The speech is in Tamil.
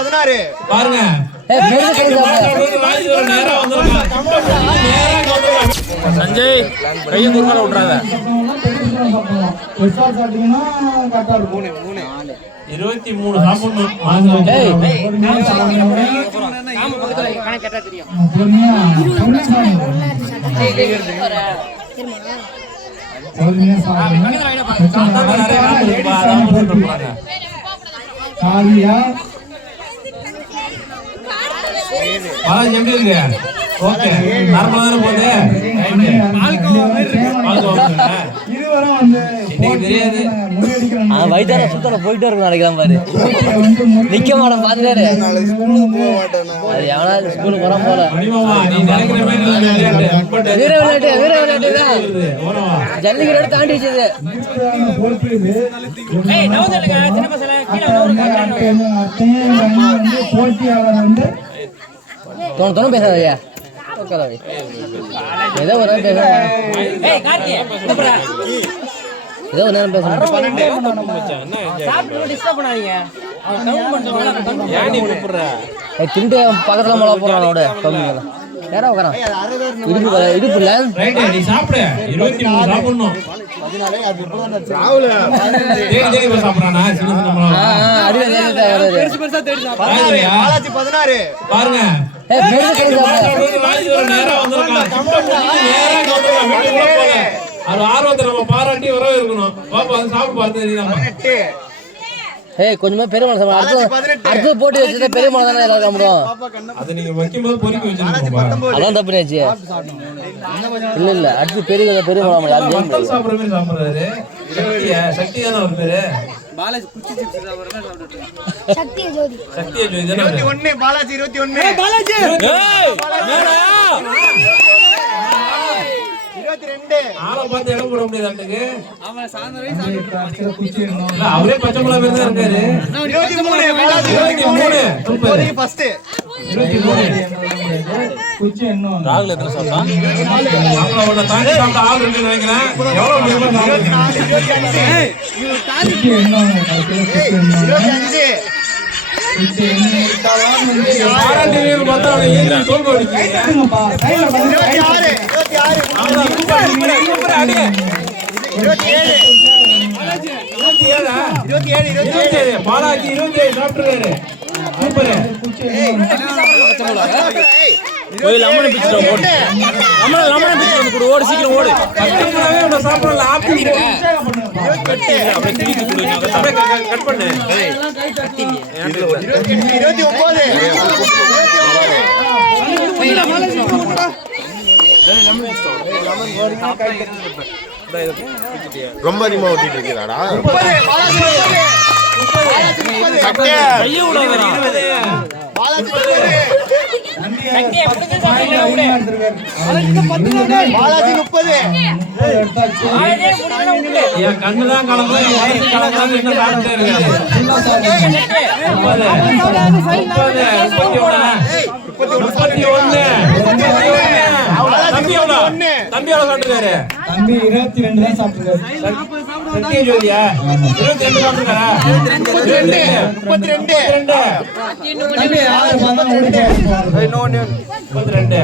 16 பாருங்க. சஞ்சய் கையை குறுக்கால விட்டுறாத. 23 சாப்பிடணும். எப்படி இருக்கு? ஓகே, நார்மலா தானே போகுது. வயிற்றார சுத்தல போயிட்டே இருக்கும் நினைக்கிறான் பாரு. நிக்க மாட்டேன் பாத்துட்டாரு. எவனாவது ஸ்கூலுக்கு வர போல. வீர விளையாட்டு தான். ஜல்லிக்கட்டு தாண்டி வச்சது. தோணும் பேசாதயா. ஏதோ ஒரு நேரம் பேச ஏதோ ஒரு நேரம் பேசணும். திண்டு பக்கத்துல மழை போடுறானோட நேரம் உட்காரான். இடுப்பு இல்ல சாப்பிடு. 23 சாப்பிடணும். பாருங்க. ஆர்வத்தை நம்ம பாராட்டி வரவே இருக்கணும். சாப்பிட்டு பார்த்து கொஞ்சமா பெருமாள் அடுத்து போட்டு வச்சது பெருமாள் தானே எல்லாரும் முடியும். அதை நீங்க வைக்கும்போது பொறுக்கி வச்சிருக்கீங்க. அதான் தப்புனாச்சு. இல்ல அடுத்து பெரிய பெருமாள் சாப்பிடுற மாதிரி சாப்பிடுறாரு. சக்தி தானே ஒரு பேரு. பாலாஜி குச்சி சிப்ஸ் சாப்பிடுற மாதிரி சாப்பிட்டுட்டு. சக்திய ஜோதி. சக்திய ஜோதி தானே. 21 பாலாஜி 21. பாலாஜி. 22. ஆளை பார்த்து இடம் போட முடியாது அன்னைக்கு. ஆமா சாந்தரவே சாப்பிட்டுட்டு குச்சி இல்ல அவரே பச்சை மிளகாய் பேர் தான் இருக்காரு. 23 பாலாஜி 23. சூப்பர் ஃபர்ஸ்ட் 23 குச்சி இன்னும் ராகுல எத்தனை சாப்பிட்டா? அவளோட தாண்டி சாப்பிட்ட ஆள் இருக்கு நினைக்கிறேன். எவ்வளவு முடியுமா? 24 25. இது தாண்டி இன்னும் 25. பாராட்டினு பார்த்தா அவன் ஏறி தோல்வி அடிக்கிறீங்க. 26 ஆமா சூப்பர் அடி. 27 27 பாலாஜி 27 சாப்பிட்டுறாரு. சூப்பர். கோயில் அம்மனை பிடிச்சிட்டு ஓடு. அம்மனை பிடிச்சிட்டு கொடு. ஓடு சீக்கிரம் ஓடு. கட்டவே உன சாப்பிடல ஆப்பி கட்டி அப்படியே தூக்கி கொடு. அப்படியே கட் பண்ணு. 29 ரொம்ப அதிகமா ஓட்டிட்டு இருக்கீங்களாடா? கையை விடாதடா. பாலாஜி சக்தியை புடிச்சு சாப்பிடுங்க விடு. பாலாஜி 30. ஏன் கண்ணு தான் கலங்குது. வயசு கலங்குது. என்ன சாப்பிட்டே இருக்காரு. 31 தம்பி எவ்வளவு சாப்பிட்டுருக்காரு? தம்பி 22 தான் சாப்பிட்டுருக்காரு. சக்திய ஜோதியா 22 சாப்பிட்டுருக்காரா? 32 தம்பி 6 32. 32